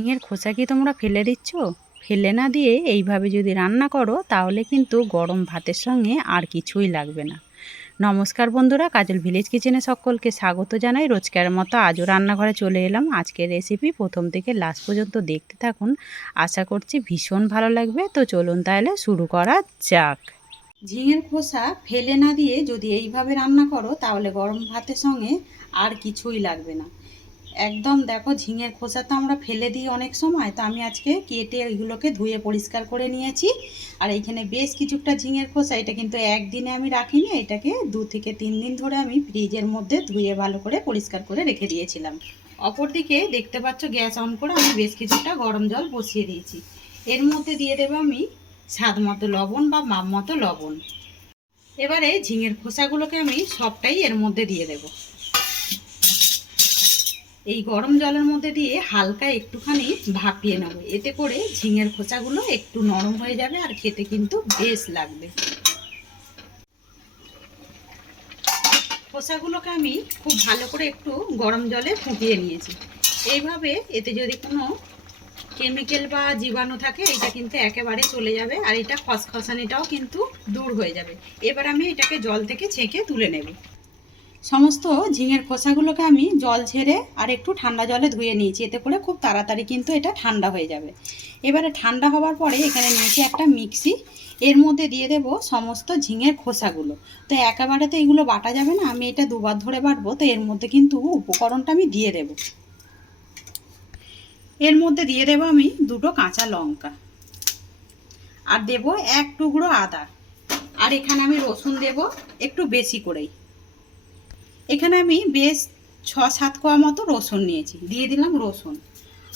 ঝিঙের খোসা কি তোমরা ফেলে দিচ্ছ? ফেলে না দিয়ে এইভাবে যদি রান্না করো তাহলে কিন্তু গরম ভাতের সঙ্গে আর কিছুই লাগবে না। নমস্কার বন্ধুরা, কাজল ভিলেজ কিচেনে সকলকে স্বাগত জানাই। রোজকার মতো আজও রান্নাঘরে চলে এলাম। আজকের রেসিপি প্রথম থেকে লাস্ট পর্যন্ত দেখতে থাকুন, আশা করছি ভীষণ ভালো লাগবে। তো চলুন তাহলে শুরু করা যাক। ঝিঙের খোসা ফেলে না দিয়ে যদি এইভাবে রান্না করো তাহলে গরম ভাতের সঙ্গে আর কিছুই লাগবে না। একদম দেখো, ঝিঙের খোসা তো আমরা ফেলে দিই অনেক সময়, তো আমি আজকে কেটে ওইগুলোকে ধুয়ে পরিষ্কার করে নিয়েছি। আর এইখানে বেশ কিছুটা ঝিঙের খোসা, এটা কিন্তু একদিনে আমি রাখিনি, এটাকে 2 থেকে 3 দিন ধরে আমি ফ্রিজের মধ্যে ধুয়ে ভালো করে পরিষ্কার করে রেখে দিয়েছিলাম। অপরদিকে দেখতে পাচ্ছ গ্যাস অন করে আমি বেশ কিছুটা গরম জল বসিয়ে দিয়েছি। এর মধ্যে দিয়ে দেবো আমি স্বাদ মতো লবণ বা মাপ মতো লবণ। এবারে ঝিঙের খোসাগুলোকে আমি সবটাই এর মধ্যে দিয়ে দেবো। এই গরম জলের মধ্যে দিয়ে হালকা একটুখানি ভাপিয়ে নেব, এতে করে ঝিঙের খোসাগুলো একটু নরম হয়ে যাবে আর খেতে কিন্তু বেশ লাগবে। খোসাগুলোকে আমি খুব ভালো করে একটু গরম জলে ফুটিয়ে নিয়েছি। এইভাবে এতে যদি কোনো কেমিক্যাল বা জীবাণু থাকে এটা কিন্তু একেবারে চলে যাবে, আর এটা খসখসানিটাও কিন্তু দূর হয়ে যাবে। এবার আমি এটাকে জল থেকে ছেঁকে তুলে নেব। সমস্ত ঝিঙের খোসাগুলোকে আমি জল ঝেড়ে আর একটু ঠান্ডা জলে ধুয়ে নিয়েছি, এতে করে খুব তাড়াতাড়ি কিন্তু এটা ঠান্ডা হয়ে যাবে। এবারে ঠান্ডা হওয়ার পরে এখানে নিয়েছি একটা মিক্সি, এর মধ্যে দিয়ে দেব সমস্ত ঝিঙের খোসাগুলো। তো একেবারে তো এগুলো বাটা যাবে না, আমি এটা দুবার ধরে বাটবো, তো এর মধ্যে কিন্তু উপকরণটা আমি দিয়ে দেব। এর মধ্যে দিয়ে দেব আমি 2টো কাঁচা লঙ্কা, আর দেব 1 টুকরো আদা, আর এখানে আমি রসুন দেব একটু বেশি করেই। এখানে আমি বেশ 6-7 কোয়া মতো রসুন নিয়েছি, দিয়ে দিলাম রসুন।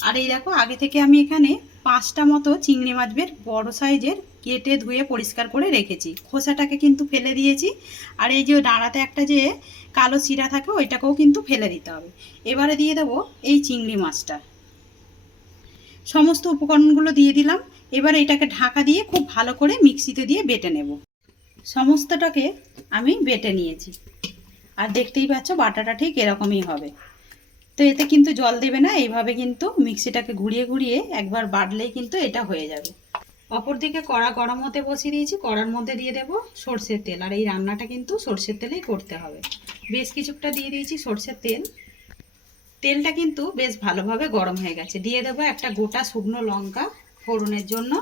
আর এই দেখো, আগে থেকে আমি এখানে 5টা মতো চিংড়ি মাছ বেশ বড় সাইজের কেটে ধুয়ে পরিষ্কার করে রেখেছি। খোসাটাকে কিন্তু ফেলে দিয়েছি, আর এই যে ডাঁড়াতে একটা যে কালো শিরা থাকে ওইটাকেও কিন্তু ফেলে দিতে হবে। এবারে দিয়ে দেবো এই চিংড়ি মাছটা। সমস্ত উপকরণগুলো দিয়ে দিলাম। এবার এটাকে ঢাকা দিয়ে খুব ভালো করে মিক্সিতে দিয়ে বেটে নেব। সমস্তটাকে আমি বেটে নিয়েছি, আর দেখতেই পাচ্ছ বাটাটা ঠিক এরকমই হবে। তো এতে কিন্তু জল দেবে না, এইভাবে কিন্তু মিক্সিটাকে ঘুরিয়ে ঘুরিয়ে একবার বাটলেই কিন্তু এটা হয়ে যাবে। অপরদিকে কড়া গরম হতে বসিয়ে দিয়েছি, কড়ার মধ্যে দিয়ে দেব সর্ষের তেল, আর এই রান্নাটা কিন্তু সর্ষের তেলেই করতে হবে। বেশ কিছুটা দিয়ে দিয়েছি সর্ষের তেল। তেলটা কিন্তু বেশ ভালোভাবে গরম হয়ে গেছে, দিয়ে দেবো একটা গোটা শুকনো লঙ্কা ফোড়নের জন্য,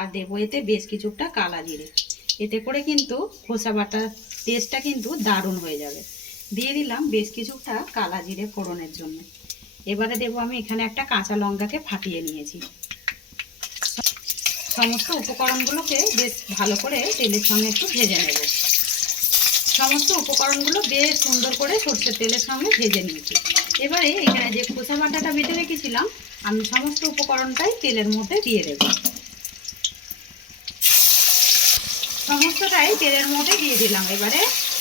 আর দেবো এতে বেশ কিছুটা কালা জিরে। এতে করে কিন্তু খোসা বাটার টেস্টটা কিন্তু দারুণ হয়ে যাবে। দিয়ে দিলাম বেশ কিছুটা কালা জিরে ফোড়নের জন্য। এবারে দেবো আমি এখানে একটা কাঁচা লঙ্কাকে ফাটিয়ে নিয়েছি। সমস্ত উপকরণগুলোকে বেশ ভালো করে তেলের সঙ্গে একটু ভেজে নেব। সমস্ত উপকরণগুলো বেশ সুন্দর করে সরষের তেলের সঙ্গে ভেজে নিয়েছি। এবারে এখানে যে খোসা বাটাটা বেটে রেখেছিলাম আমি সমস্ত উপকরণটাই তেলের মধ্যে দিয়ে দেব। সমস্তটাই তেলের মধ্যে দিয়ে দিলাম। এবারে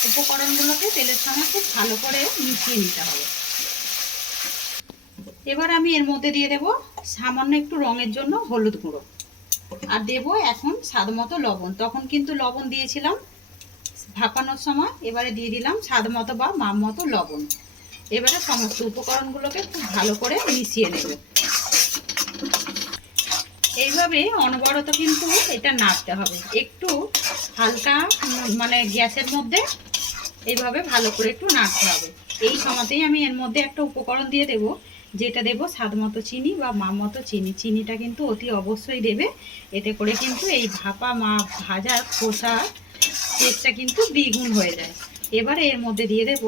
উপকরণগুলোকে তেলের সঙ্গে খুব ভালো করে মিশিয়ে নিতে হবে। এবার আমি এর মধ্যে দিয়ে দেব সামান্য একটু রঙের জন্য হলুদ গুঁড়ো, আর দেব এখন স্বাদ মতো লবণ। তখন কিন্তু লবণ দিয়েছিলাম ভাপানোর সময়, এবারে দিয়ে দিলাম স্বাদ মতো বা মাপ মতো লবণ। এবারে সমস্ত উপকরণগুলোকে খুব ভালো করে মিশিয়ে নেব। এইভাবে অনবরত কিন্তু এটা নাড়তে হবে, একটু হালকা মানে গ্যাসের মধ্যে এইভাবে ভালো করে একটু নাড়তে হবে। এই সময়তেই আমি এর মধ্যে একটা উপকরণ দিয়ে দেব, যেটা দেব স্বাদ মতো চিনি বা মাপ মতো চিনি। চিনিটা কিন্তু অতি অবশ্যই দেবে, এতে করে কিন্তু এই ভাজার খোসা টেস্টটা কিন্তু দ্বিগুণ হয়ে যায়। এবারে এর মধ্যে দিয়ে দেব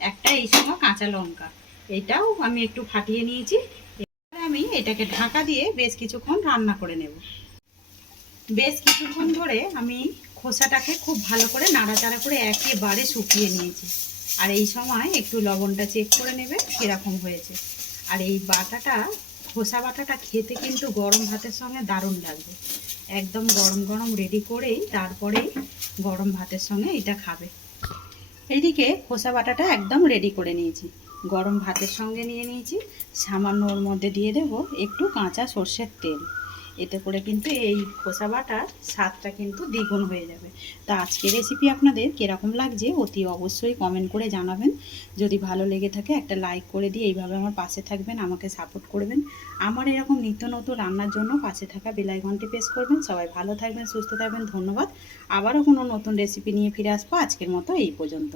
একটা এই সময় কাঁচা লঙ্কা, এটাও আমি একটু ফাটিয়ে নিয়েছি। এবারে আমি এটাকে ঢাকা দিয়ে বেশ কিছুক্ষণ রান্না করে নেব। বেশ কিছুক্ষণ ধরে আমি খোসাটাকে খুব ভালো করে নাড়াচাড়া করে একেবারে শুকিয়ে নিয়েছি। আর এই সময় একটু লবণটা চেক করে নেবে কীরকম হয়েছে। আর এই বাটাটা খোসা বাটাটা খেতে কিন্তু গরম ভাতের সঙ্গে দারুণ লাগবে। একদম গরম গরম রেডি করেই তারপরেই গরম ভাতের সঙ্গে এটা খাবে। এইদিকে খোসা বাটাটা একদম রেডি করে নিয়েছি, গরম ভাতের সঙ্গে নিয়ে নিয়েছি। সামান্য ওর মধ্যে দিয়ে দেব একটু কাঁচা সর্ষের তেল। এতে করে কিন্তু এই খোসা বাটার স্বাদটা কিন্তু দ্বিগুণ হয়ে যাবে। তা আজকের রেসিপি আপনাদের কীরকম লাগছে অতি অবশ্যই কমেন্ট করে জানাবেন। যদি ভালো লেগে থাকে একটা লাইক করে দিয়ে এইভাবে আমার পাশে থাকবেন, আমাকে সাপোর্ট করবেন। আমার এরকম নিত্য নতুন রান্নার জন্য পাশে থাকা বেল আইকনটি প্রেস করবেন। সবাই ভালো থাকবেন, সুস্থ থাকবেন, ধন্যবাদ। আবারও কোনো নতুন রেসিপি নিয়ে ফিরে আসবো। আজকের মতো এই পর্যন্ত।